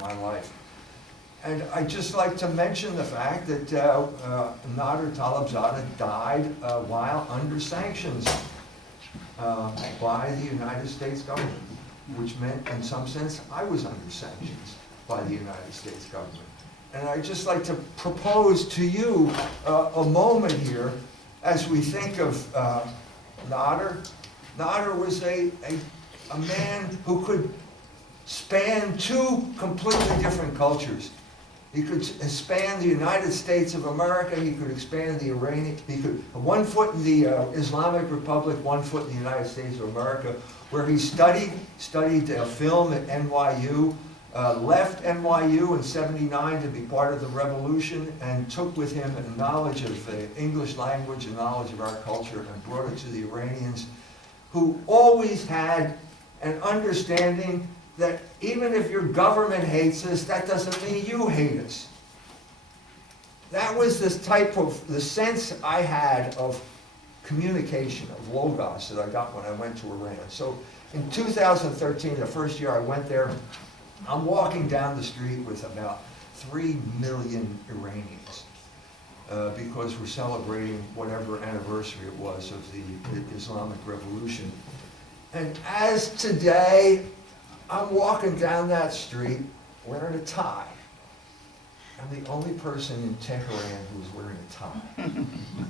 my life. And I'd just like to mention the fact that Nader Talebzadeh died while under sanctions by the United States government, which meant, in some sense, I was under sanctions by the United States government. And I'd just like to propose to you a moment here as we think of Nader. Nader was a man who could span two completely different cultures. He could span the United States of America, he could expand the Iranian, he could, one foot in the Islamic Republic, one foot in the United States of America, where he studied film at NYU, left NYU in '79 to be part of the revolution, and took with him a knowledge of the English language and knowledge of our culture and brought it to the Iranians, who always had an understanding that even if your government hates us, that doesn't mean you hate us. That was this type of, the sense I had of communication, of logos, that I got when I went to Iran. So in 2013, the first year I went there, I'm walking down the street with about 3 million Iranians because we're celebrating whatever anniversary it was of the Islamic Revolution. And as today, I'm walking down that street wearing a tie. I'm the only person in Tehran who's wearing a tie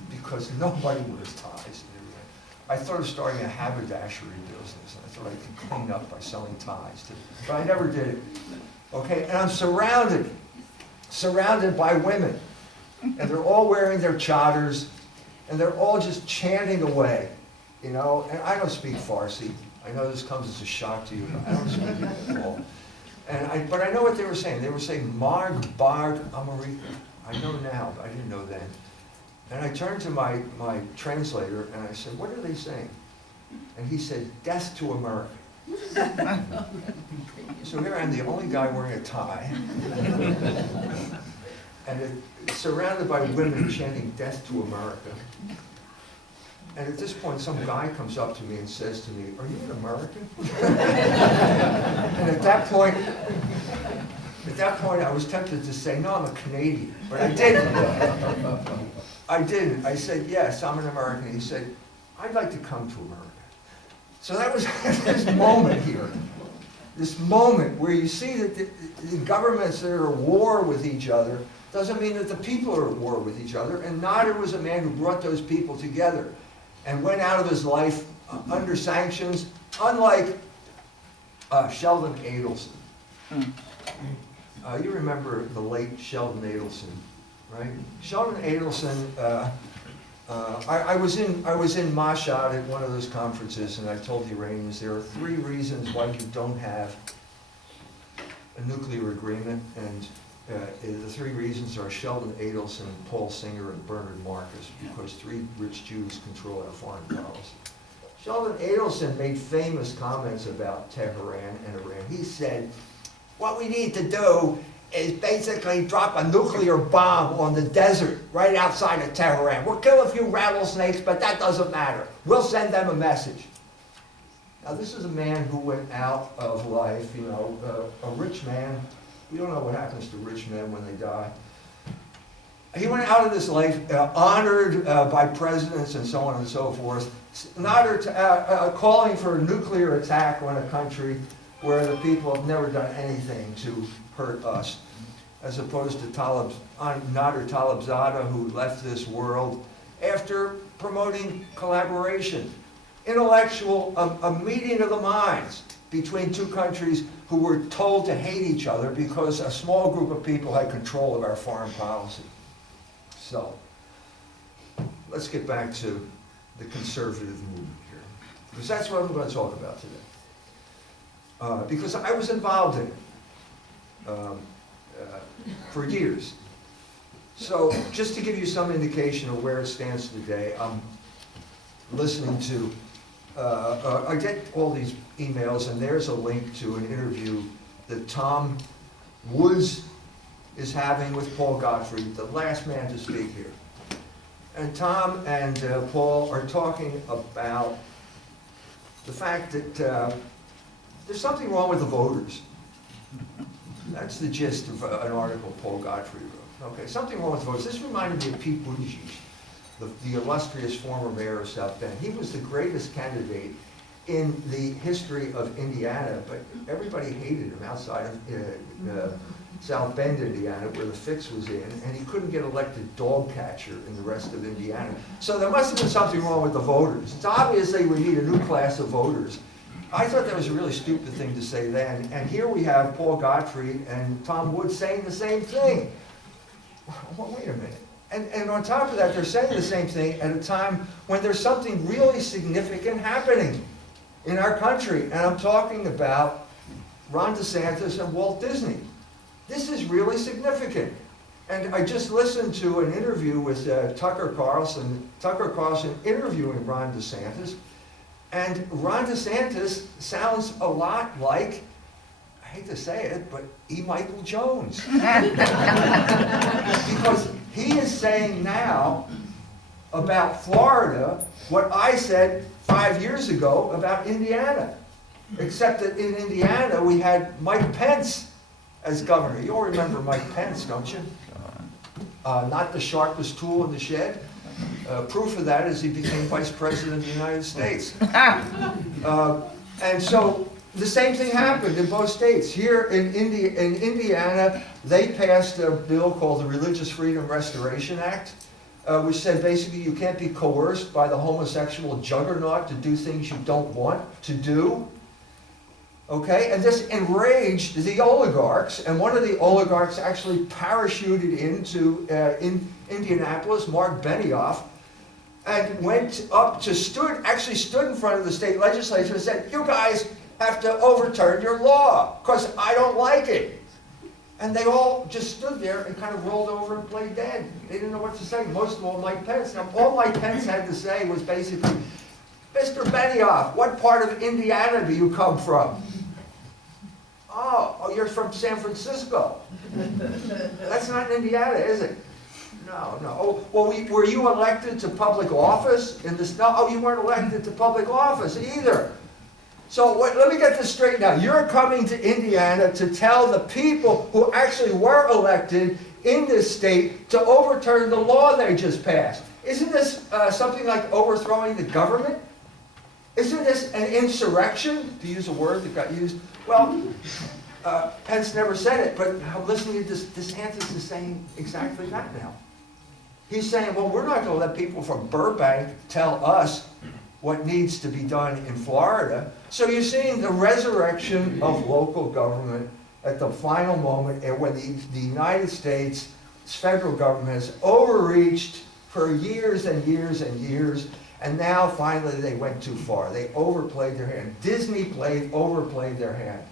because nobody wears ties in Iran. I thought of starting a haberdashery business, and I thought I could clean up by selling ties too, but I never did it. Okay, and I'm surrounded by women, and they're all wearing their chadors, and they're all just chanting away, you know. And I don't speak Farsi. I know this comes as a shock to you, but I don't speak it at all. But I know what they were saying. They were saying, Marg, Barg, America. I know now, but I didn't know then. And I turned to my translator and I said, what are they saying? And he said, death to America. So here I am, the only guy wearing a tie. And surrounded by women chanting death to America. And at this point, some guy comes up to me and says to me, are you an American? And at that point, I was tempted to say, no, I'm a Canadian. But I didn't. I didn't. I said, yes, I'm an American. He said, I'd like to come to America. So that was this moment here. This moment where you see that the governments that are at war with each other doesn't mean that the people are at war with each other. And Nader was a man who brought those people together and went out of his life under sanctions, unlike Sheldon Adelson. You remember the late Sheldon Adelson, right? Sheldon Adelson, I was in Mashhad at one of those conferences, and I told the Iranians there are 3 reasons why you don't have a nuclear agreement, and the 3 reasons are Sheldon Adelson, Paul Singer, and Bernard Marcus, because 3 rich Jews control our foreign policy. Sheldon Adelson made famous comments about Tehran and Iran. He said, what we need to do is basically drop a nuclear bomb on the desert right outside of Tehran. We'll kill a few rattlesnakes, but that doesn't matter. We'll send them a message. Now, this is a man who went out of life, you know, a rich man. We don't know what happens to rich men when they die. He went out of this life honored by presidents and so on and so forth, calling for a nuclear attack on a country where the people have never done anything to hurt us, as opposed to Nader Talebzadeh, who left this world after promoting collaboration, intellectual, a meeting of the minds between 2 countries who were told to hate each other because a small group of people had control of our foreign policy. So, let's get back to the conservative movement here, because that's what I'm going to talk about today. Because I was involved in it for years. So, just to give you some indication of where it stands today, I'm listening to I get all these emails, and there's a link to an interview that Tom Woods is having with Paul Gottfried, the last man to speak here. And Tom and Paul are talking about the fact that there's something wrong with the voters. That's the gist of an article Paul Godfrey wrote. Okay, something wrong with votes. This reminded me of Pete Buttigieg, the illustrious former mayor of South Bend. He was the greatest candidate in the history of Indiana, but everybody hated him outside of South Bend, Indiana, where the fix was in, and he couldn't get elected dog catcher in the rest of Indiana. So there must have been something wrong with the voters. It's obviously we need a new class of voters. I thought that was a really stupid thing to say then, and here we have Paul Godfrey and Tom Woods saying the same thing. Well, wait a minute. And on top of that, they're saying the same thing at a time when there's something really significant happening in our country. And I'm talking about Ron DeSantis and Walt Disney. This is really significant. And I just listened to an interview with Tucker Carlson interviewing Ron DeSantis. And Ron DeSantis sounds a lot like, I hate to say it, but E. Michael Jones. Because he is saying now about Florida what I said 5 years ago about Indiana. Except that in Indiana we had Mike Pence as governor. You all remember Mike Pence, don't you? Not the sharpest tool in the shed. Proof of that is he became vice president of the United States. And so the same thing happened in both states. Here in Indiana, they passed a bill called the Religious Freedom Restoration Act, which said basically you can't be coerced by the homosexual juggernaut to do things you don't want to do. Okay, and this enraged the oligarchs, and one of the oligarchs actually parachuted into Indianapolis, Mark Benioff, and went up to actually stood in front of the state legislature and said, "You guys have to overturn your law, because I don't like it." And they all just stood there and kind of rolled over and played dead. They didn't know what to say, most of all Mike Pence. Now, all Mike Pence had to say was basically, "Mr. Benioff, what part of Indiana do you come from?" Oh, you're from San Francisco. That's not Indiana, is it? No. Oh, well, were you elected to public office in this? No, oh, you weren't elected to public office either. So let me get this straight now. You're coming to Indiana to tell the people who actually were elected in this state to overturn the law they just passed. Isn't this something like overthrowing the government? Isn't this an insurrection, to use a word that got used? Well, Pence never said it, but I'm listening to DeSantis is saying exactly that now. He's saying, well, we're not going to let people from Burbank tell us what needs to be done in Florida. So you're seeing the resurrection of local government at the final moment, and when the United States federal government has overreached for years and years and years, and now finally they went too far. They overplayed their hand. Disney overplayed their hand.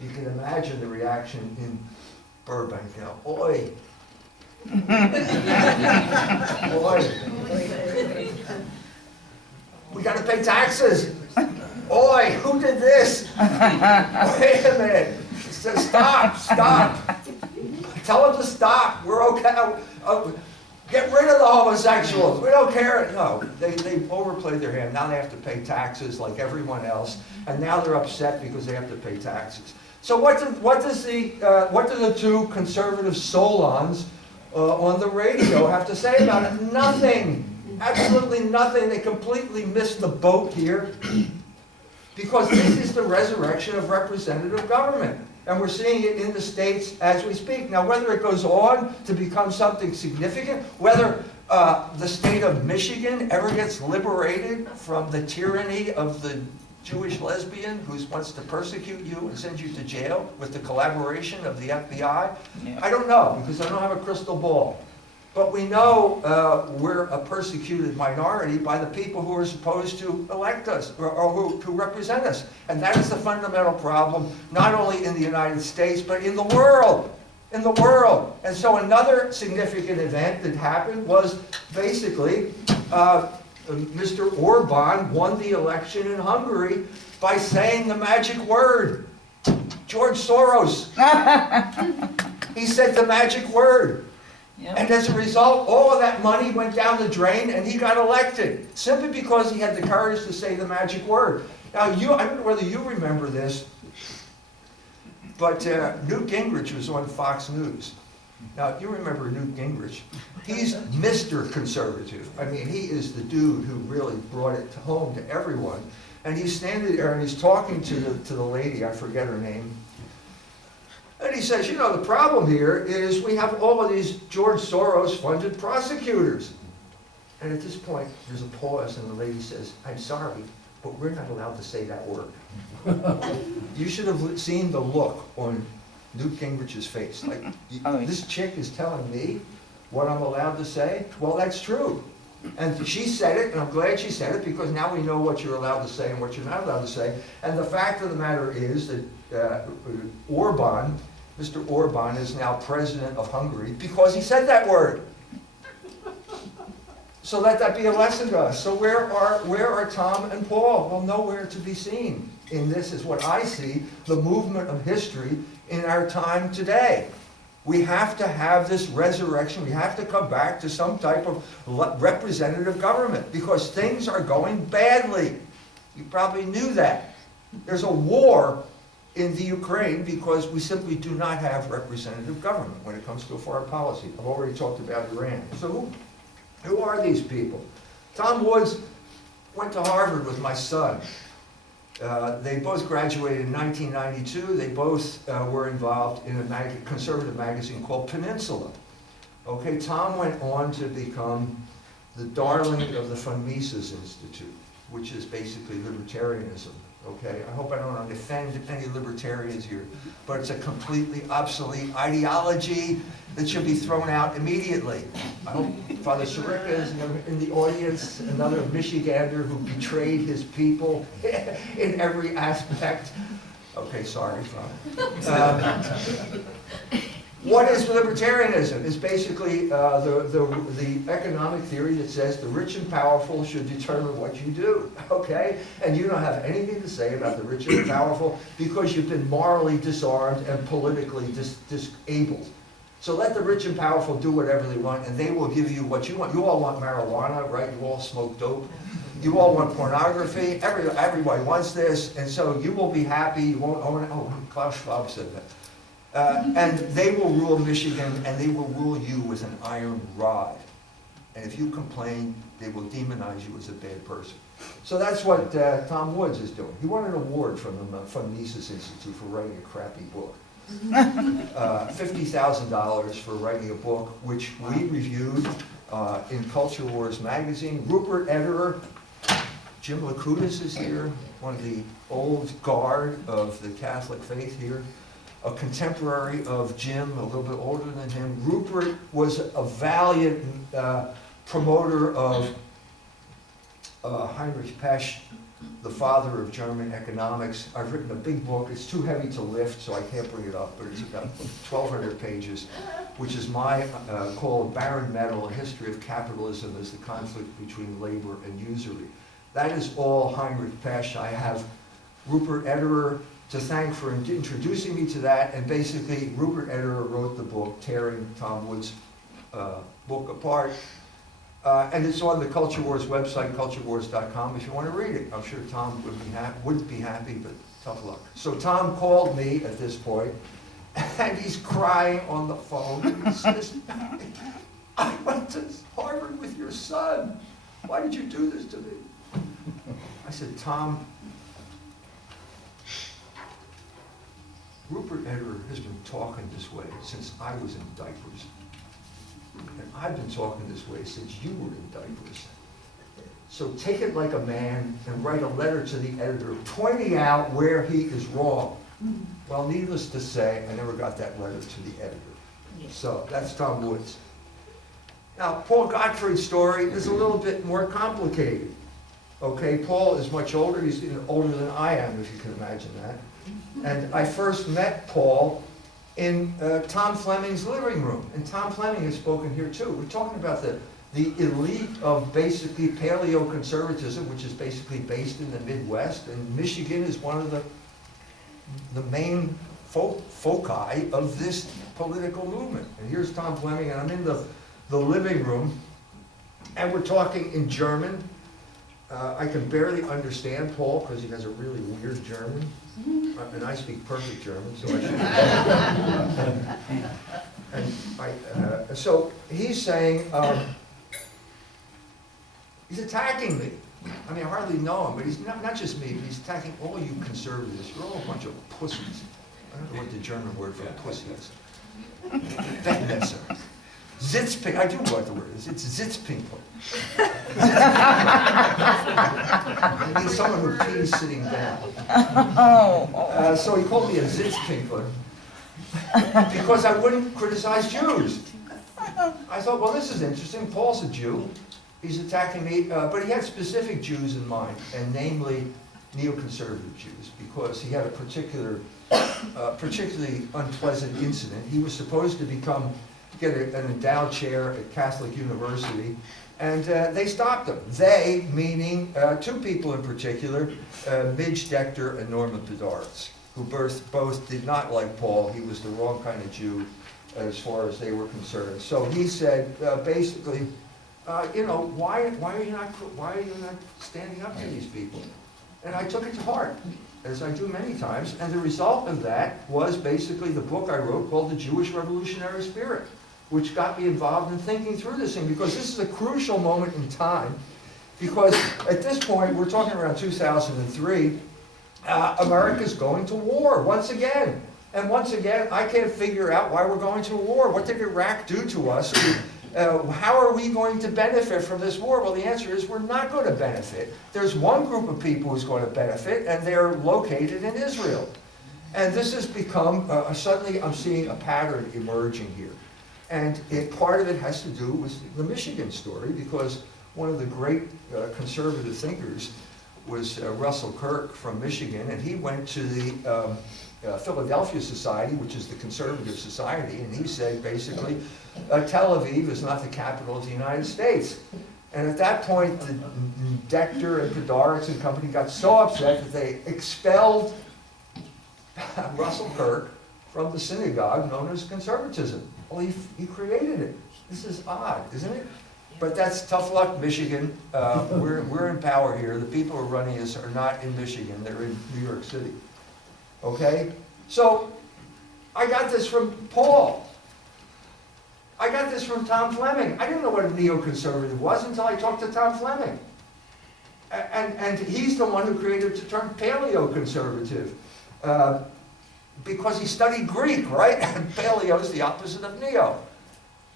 You can imagine the reaction in Burbank now. Oi! Oi! We got to pay taxes. Oi! Who did this? Wait a minute. Stop! Tell them to stop. We're okay. Get rid of the homosexuals. We don't care. No, they overplayed their hand. Now they have to pay taxes like everyone else, and now they're upset because they have to pay taxes. So what do the two conservative solons on the radio have to say about it? Nothing. Absolutely nothing. They completely missed the boat here, because this is the resurrection of representative government. And we're seeing it in the states as we speak. Now, whether it goes on to become something significant, whether the state of Michigan ever gets liberated from the tyranny of the Jewish lesbian who wants to persecute you and send you to jail with the collaboration of the FBI, I don't know, because I don't have a crystal ball. But we know we're a persecuted minority by the people who are supposed to elect us or who represent us. And that is the fundamental problem, not only in the United States, but in the world. In the world. And so another significant event that happened was basically Mr. Orban won the election in Hungary by saying the magic word. George Soros. He said the magic word. Yep. And as a result, all of that money went down the drain and he got elected, simply because he had the courage to say the magic word. Now, I don't know whether you remember this. But Newt Gingrich was on Fox News. Now, you remember Newt Gingrich. He's Mr. Conservative. I mean, he is the dude who really brought it home to everyone. And he's standing there and he's talking to the lady, I forget her name. And he says, you know, the problem here is we have all of these George Soros-funded prosecutors. And at this point, there's a pause, and the lady says, I'm sorry, but we're not allowed to say that word. You should have seen the look on Newt Gingrich's face. Like, this chick is telling me what I'm allowed to say? Well, that's true. And she said it, and I'm glad she said it, because now we know what you're allowed to say and what you're not allowed to say. And the fact of the matter is that Orban, Mr. Orban, is now president of Hungary because he said that word. So let that be a lesson to us. So where are Tom and Paul? Well, nowhere to be seen. In this is what I see, the movement of history in our time today. We have to have this resurrection. We have to come back to some type of representative government because things are going badly. You probably knew that. There's a war in the Ukraine because we simply do not have representative government when it comes to foreign policy. I've already talked about Iran. So who are these people? Tom Woods went to Harvard with my son. They both graduated in 1992. They both were involved in a conservative magazine called Peninsula. Okay, Tom went on to become the darling of the von Mises Institute, which is basically libertarianism. Okay, I hope I don't offend any libertarians here, but it's a completely obsolete ideology that should be thrown out immediately. I hope Father Sirica is in the audience, another Michigander who betrayed his people in every aspect. Okay, sorry, Father. What is libertarianism? It's basically the economic theory that says the rich and powerful should determine what you do, okay? And you don't have anything to say about the rich and powerful because you've been morally disarmed and politically disabled. So let the rich and powerful do whatever they want, and they will give you what you want. You all want marijuana, right? You all smoke dope. You all want pornography. Everybody wants this, and so you will be happy. You won't own it. Oh, Klaus Schwab said that. And they will rule Michigan, and they will rule you with an iron rod. And if you complain, they will demonize you as a bad person. So that's what Tom Woods is doing. He won an award from the Mises Institute for writing a crappy book. $50,000 for writing a book, which we reviewed in Culture Wars magazine. Rupert Ederer, Jim Lakutis is here, one of the old guard of the Catholic faith here. A contemporary of Jim, a little bit older than him. Rupert was a valiant promoter of Heinrich Pesch, the father of German economics. I've written a big book. It's too heavy to lift, so I can't bring it up, but it's about 1,200 pages, which is my called Barren Metal, A History of Capitalism as the Conflict Between Labor and Usury. That is all Heinrich Pesch. I have Rupert Ederer to thank for introducing me to that, and basically Rupert Ederer wrote the book, Tearing Tom Woods' book apart, and it's on the Culture Wars website, culturewars.com, if you want to read it. I'm sure Tom wouldn't be happy, but tough luck. So Tom called me at this point, and he's crying on the phone, and he says, I went to Harvard with your son. Why did you do this to me? I said, Tom, Rupert Ederer has been talking this way since I was in diapers. And I've been talking this way since you were in diapers. So take it like a man and write a letter to the editor pointing out where he is wrong. Well, needless to say, I never got that letter to the editor. So that's Tom Woods. Now, Paul Gottfried's story is a little bit more complicated. Okay, Paul is much older. He's older than I am, if you can imagine that. And I first met Paul in Tom Fleming's living room. And Tom Fleming has spoken here too. We're talking about the elite of basically paleoconservatism, which is basically based in the Midwest. And Michigan is one of the main foci of this political movement. And here's Tom Fleming, and I'm in the living room, and we're talking in German. I can barely understand Paul because he has a really weird German, and I speak perfect German, so I should. So he's saying, he's attacking me. I mean, I hardly know him, but he's not just me, but he's attacking all you conservatives. You're all a bunch of pussies. I don't know what the German word for pussy is. Bettmesser. Sitzpink, I do know what the word is. It's Sitzpinkler. It means someone who pees sitting down. So he called me a Sitzpinkler because I wouldn't criticize Jews. I thought, well, this is interesting. Paul's a Jew. He's attacking me, but he had specific Jews in mind, and namely neoconservative Jews, because he had a particularly unpleasant incident. He was supposed to get an endowed chair at Catholic University, and they stopped him. They, meaning two people in particular, Midge Decter and Norman Podhoretz, who both did not like Paul. He was the wrong kind of Jew as far as they were concerned. So he said, basically, you know, why are you not standing up to these people? And I took it to heart, as I do many times, and the result of that was basically the book I wrote called The Jewish Revolutionary Spirit, which got me involved in thinking through this thing, because this is a crucial moment in time, because at this point, we're talking around 2003, America's going to war once again. And once again, I can't figure out why we're going to war. What did Iraq do to us? How are we going to benefit from this war? Well, the answer is we're not going to benefit. There's one group of people who's going to benefit, and they're located in Israel. And this has become, suddenly I'm seeing a pattern emerging here. And part of it has to do with the Michigan story, because one of the great conservative thinkers was Russell Kirk from Michigan, and he went to the Philadelphia Society, which is the conservative society, and he said basically, Tel Aviv is not the capital of the United States. And at that point, the Decter and Podhoretz and company got so upset that they expelled Russell Kirk from the synagogue known as conservatism. Well, he created it. This is odd, isn't it? But that's tough luck, Michigan. We're in power here. The people who are running us are not in Michigan. They're in New York City. Okay? So I got this from Paul. I got this from Tom Fleming. I didn't know what a neoconservative was until I talked to Tom Fleming. And he's the one who created the term paleoconservative. Because he studied Greek, right? And paleo is the opposite of neo.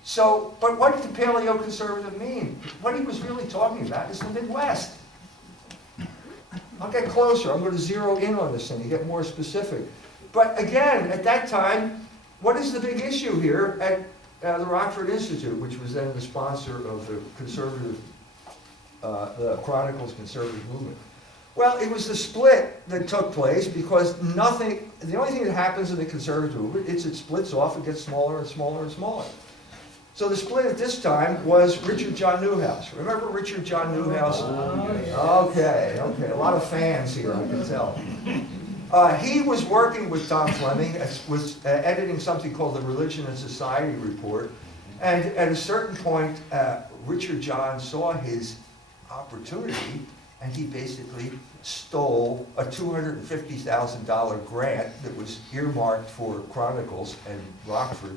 So, but what did paleoconservative mean? What he was really talking about is the Midwest. I'll get closer. I'm going to zero in on this thing to get more specific. But again, at that time, what is the big issue here at the Rockford Institute, which was then the sponsor of the conservative, the Chronicles conservative movement? Well, it was the split that took place because the only thing that happens in the conservative movement is it splits off and gets smaller and smaller and smaller. So the split at this time was Richard John Newhouse. Remember Richard John Newhouse? Okay, a lot of fans here, I can tell. He was working with Tom Fleming, was editing something called the Religion and Society Report, and at a certain point, Richard John saw his opportunity, and he basically stole a $250,000 grant that was earmarked for Chronicles and Rockford,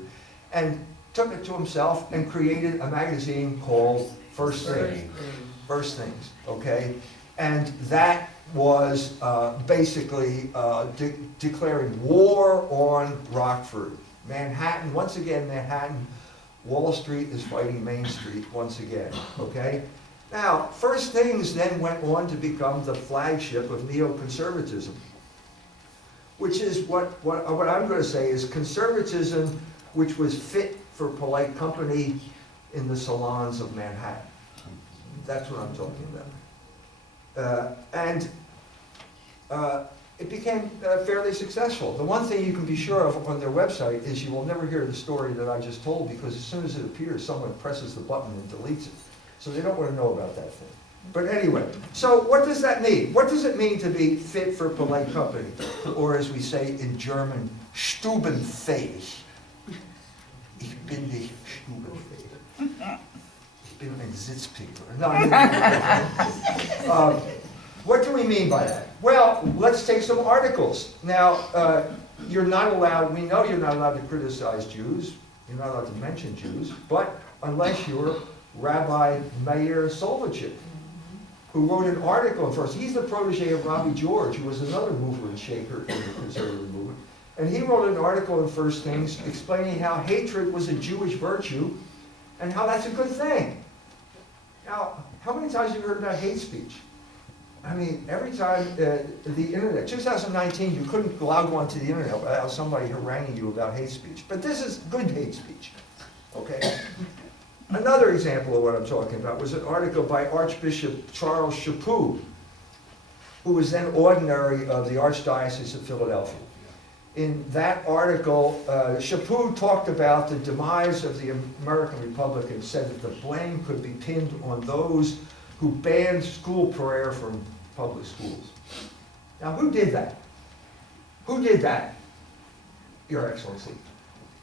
and took it to himself and created a magazine called First Things. First Things, okay? And that was basically declaring war on Rockford. Manhattan, once again, Manhattan, Wall Street is fighting Main Street once again, okay? Now, First Things then went on to become the flagship of neoconservatism, which is what I'm going to say is conservatism which was fit for polite company in the salons of Manhattan. That's what I'm talking about. It became fairly successful. The one thing you can be sure of on their website is you will never hear the story that I just told, because as soon as it appears, someone presses the button and deletes it. So they don't want to know about that thing. But anyway, so what does that mean? What does it mean to be fit for polite company? Or as we say in German, stubenfähig. Ich bin nicht stubenfähig. bin ein Sitzpinkler. No, what do we mean by that? Well, let's take some articles. Now, you're not allowed, we know you're not allowed to criticize Jews, you're not allowed to mention Jews, but unless you're Rabbi Meir Soloveichik, who wrote an article first. He's the protege of Rabbi George, who was another mover and shaker in the conservative movement. And he wrote an article in First Things explaining how hatred was a Jewish virtue and how that's a good thing. Now, how many times have you heard about hate speech? I mean, every time the internet, 2019, you couldn't log on to the internet without somebody haranguing you about hate speech. But this is good hate speech, okay? Another example of what I'm talking about was an article by Archbishop Charles Chaput, who was then ordinary of the Archdiocese of Philadelphia. In that article, Chaput talked about the demise of the American Republic and said that the blame could be pinned on those who banned school prayer from public schools. Now, who did that? Who did that, Your Excellency?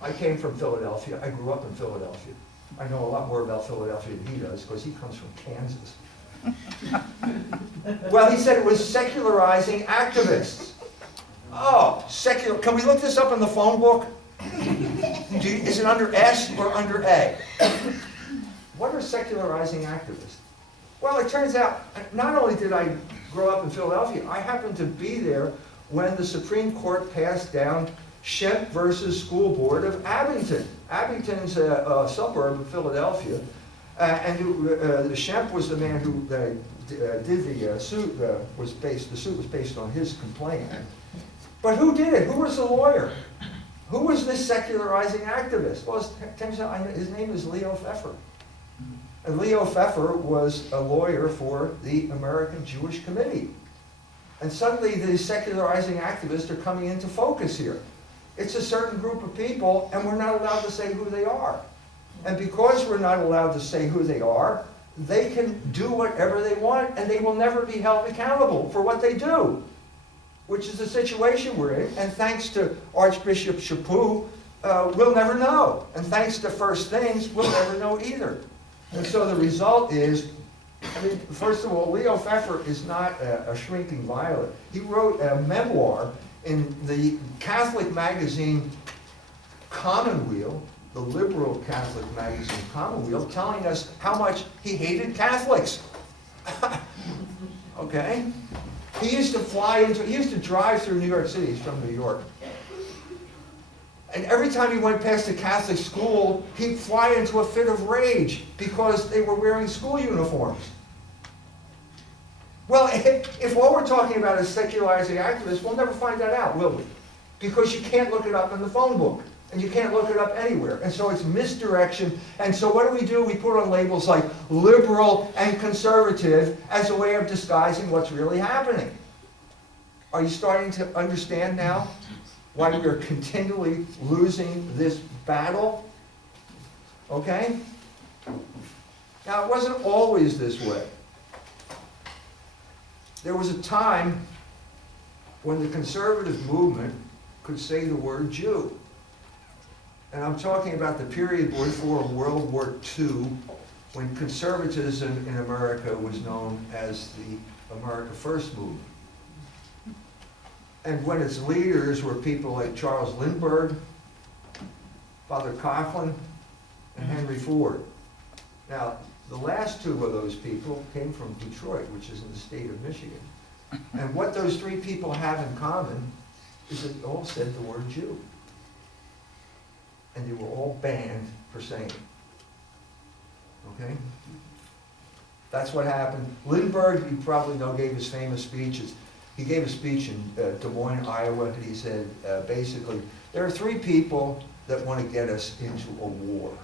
I came from Philadelphia. I grew up in Philadelphia. I know a lot more about Philadelphia than he does because he comes from Kansas. Well, he said it was secularizing activists. Oh, secular. Can we look this up in the phone book? Is it under S or under A? What are secularizing activists? Well, it turns out, not only did I grow up in Philadelphia, I happened to be there when the Supreme Court passed down Shemp versus School Board of Abington. Abington's a suburb of Philadelphia, and Shemp was the man who did the suit. The suit was based on his complaint. But who did it? Who was the lawyer? Who was this secularizing activist? Well, it turns out his name is Leo Pfeffer. And Leo Pfeffer was a lawyer for the American Jewish Committee. And suddenly these secularizing activists are coming into focus here. It's a certain group of people, and we're not allowed to say who they are. And because we're not allowed to say who they are, they can do whatever they want, and they will never be held accountable for what they do, which is the situation we're in. And thanks to Archbishop Chaput, we'll never know. And thanks to First Things, we'll never know either. And so the result is, I mean, first of all, Leo Pfeffer is not a shrinking violet. He wrote a memoir in the Catholic magazine Commonweal, the liberal Catholic magazine Commonweal, telling us how much he hated Catholics. Okay? He used to drive through New York City. He's from New York. And every time he went past a Catholic school, he'd fly into a fit of rage because they were wearing school uniforms. Well, if all we're talking about is secularizing activists, we'll never find that out, will we? Because you can't look it up in the phone book, and you can't look it up anywhere. And so it's misdirection. And so what do? We put on labels like liberal and conservative as a way of disguising what's really happening. Are you starting to understand now why we are continually losing this battle? Okay? Now, it wasn't always this way. There was a time when the conservative movement could say the word Jew. And I'm talking about the period before World War II, when conservatism in America was known as the America First movement. And when its leaders were people like Charles Lindbergh, Father Coughlin, and Henry Ford. Now, the last two of those people came from Detroit, which is in the state of Michigan. And what those three people have in common is that they all said the word Jew. And they were all banned for saying it. Okay? That's what happened. Lindbergh, you probably know, gave his famous speech. He gave a speech in Des Moines, Iowa, and he said, basically, there are three people that want to get us into a war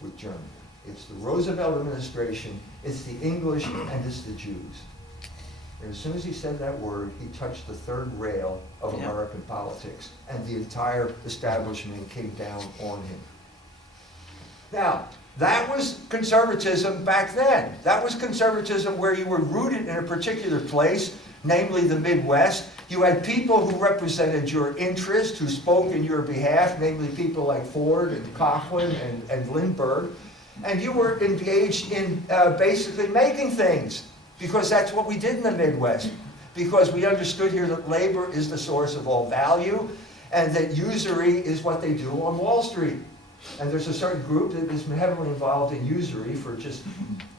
with Germany. It's the Roosevelt administration, it's the English, and it's the Jews. And as soon as he said that word, he touched the third rail of American politics, and the entire establishment came down on him. Now, that was conservatism back then. That was conservatism where you were rooted in a particular place, namely the Midwest. You had people who represented your interest, who spoke in your behalf, namely people like Ford and Coughlin and Lindbergh. And you were engaged in basically making things, because that's what we did in the Midwest. Because we understood here that labor is the source of all value, and that usury is what they do on Wall Street. And there's a certain group that has been heavily involved in usury for just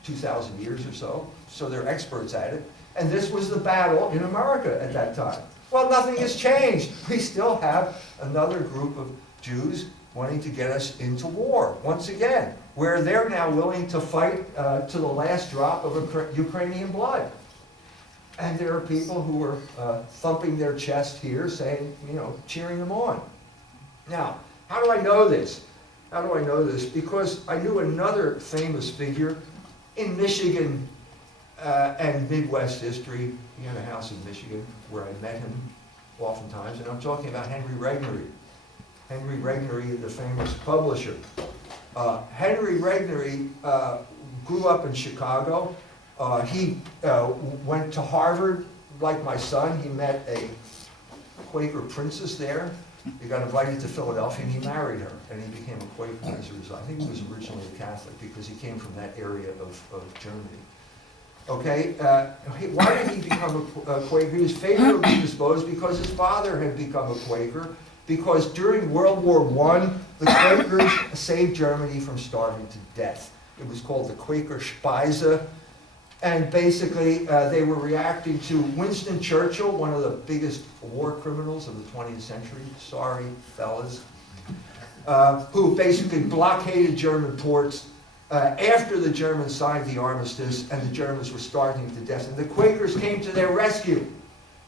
2,000 years or so they're experts at it. And this was the battle in America at that time. Well, nothing has changed. We still have another group of Jews wanting to get us into war, once again, where they're now willing to fight to the last drop of Ukrainian blood. And there are people who are thumping their chest here, saying, you know, cheering them on. Now, how do I know this? How do I know this? Because I knew another famous figure in Michigan and Midwest history. He had a house in Michigan where I met him oftentimes, and I'm talking about Henry Regnery. Henry Regnery, the famous publisher. Henry Regnery grew up in Chicago. He went to Harvard, like my son. He met a Quaker princess there. He got invited to Philadelphia, and he married her, and he became a Quaker as a result. I think he was originally a Catholic because he came from that area of Germany. Okay, why did he become a Quaker? He was favorably disposed because his father had become a Quaker, because during World War I, the Quakers saved Germany from starving to death. It was called the Quaker Speise. And basically, they were reacting to Winston Churchill, one of the biggest war criminals of the 20th century, sorry fellas, who basically blockaded German ports after the Germans signed the armistice and the Germans were starving to death. And the Quakers came to their rescue.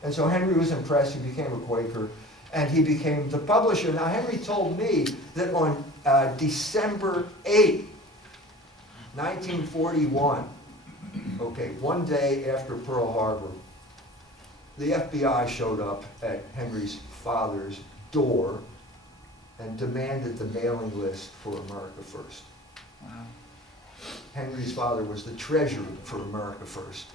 And so Henry was impressed. He became a Quaker, and he became the publisher. Now, Henry told me that on December 8, 1941, okay, one day after Pearl Harbor, the FBI showed up at Henry's father's door and demanded the mailing list for America First. Wow. Henry's father was the treasurer for America First.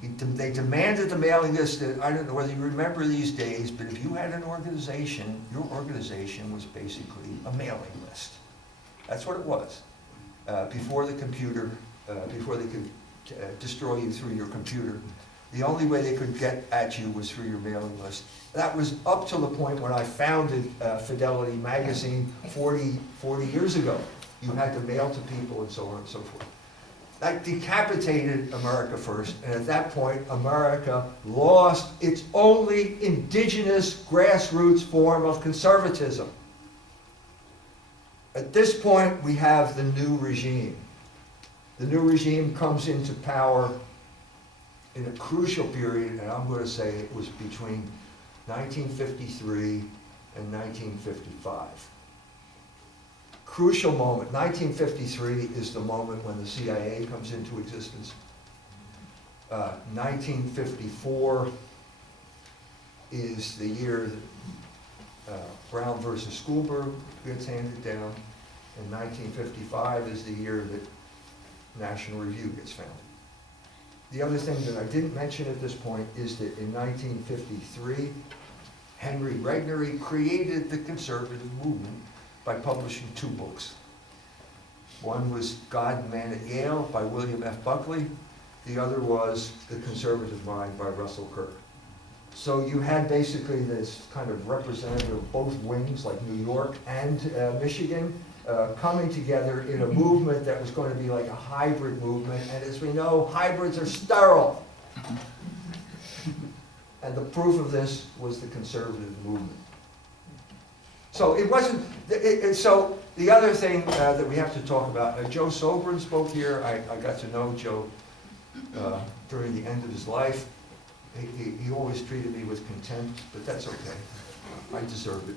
They demanded the mailing list. I don't know whether you remember these days, but if you had an organization, your organization was basically a mailing list. That's what it was. Before the computer, before they could destroy you through your computer, the only way they could get at you was through your mailing list. That was up to the point when I founded Fidelity magazine 40 years ago. You had to mail to people and so on and so forth. That decapitated America First, and at that point, America lost its only indigenous grassroots form of conservatism. At this point, we have the new regime. The new regime comes into power in a crucial period, and I'm going to say it was between 1953 and 1955. Crucial moment. 1953 is the moment when the CIA comes into existence. 1954 is the year that Brown versus Schoolberg gets handed down, and 1955 is the year that National Review gets founded. The other thing that I didn't mention at this point is that in 1953, Henry Regnery created the conservative movement by publishing 2 books. One was God and Man at Yale by William F. Buckley. The other was The Conservative Mind by Russell Kirk. So you had basically this kind of representative of both wings, like New York and Michigan, coming together in a movement that was going to be like a hybrid movement. And as we know, hybrids are sterile. And the proof of this was the conservative movement. So it wasn't, so the other thing that we have to talk about, Joe Sobran spoke here. I got to know Joe during the end of his life. He always treated me with contempt, but that's okay. I deserve it.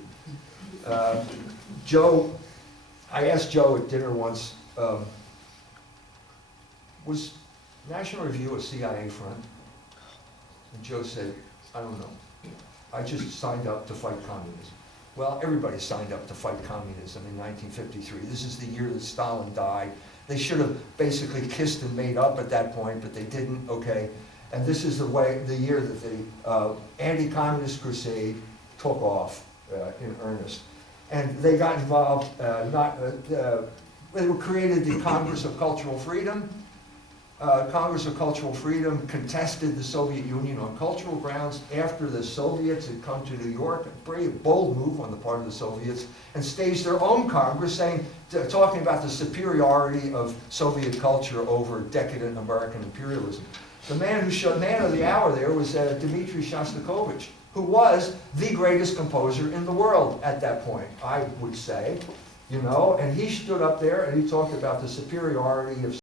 Joe, I asked Joe at dinner once, was National Review a CIA front? And Joe said, I don't know. I just signed up to fight communism. Well, everybody signed up to fight communism in 1953. This is the year that Stalin died. They should have basically kissed and made up at that point, but they didn't, okay. And this is the year that the anti-communist crusade took off in earnest. And they got involved, They created the Congress of Cultural Freedom. Congress of Cultural Freedom contested the Soviet Union on cultural grounds after the Soviets had come to New York, a very bold move on the part of the Soviets, and staged their own Congress talking about the superiority of Soviet culture over decadent American imperialism. The man who showed man of the hour there was Dmitri Shostakovich, who was the greatest composer in the world at that point, I would say. You know, and he stood up there and he talked about the superiority of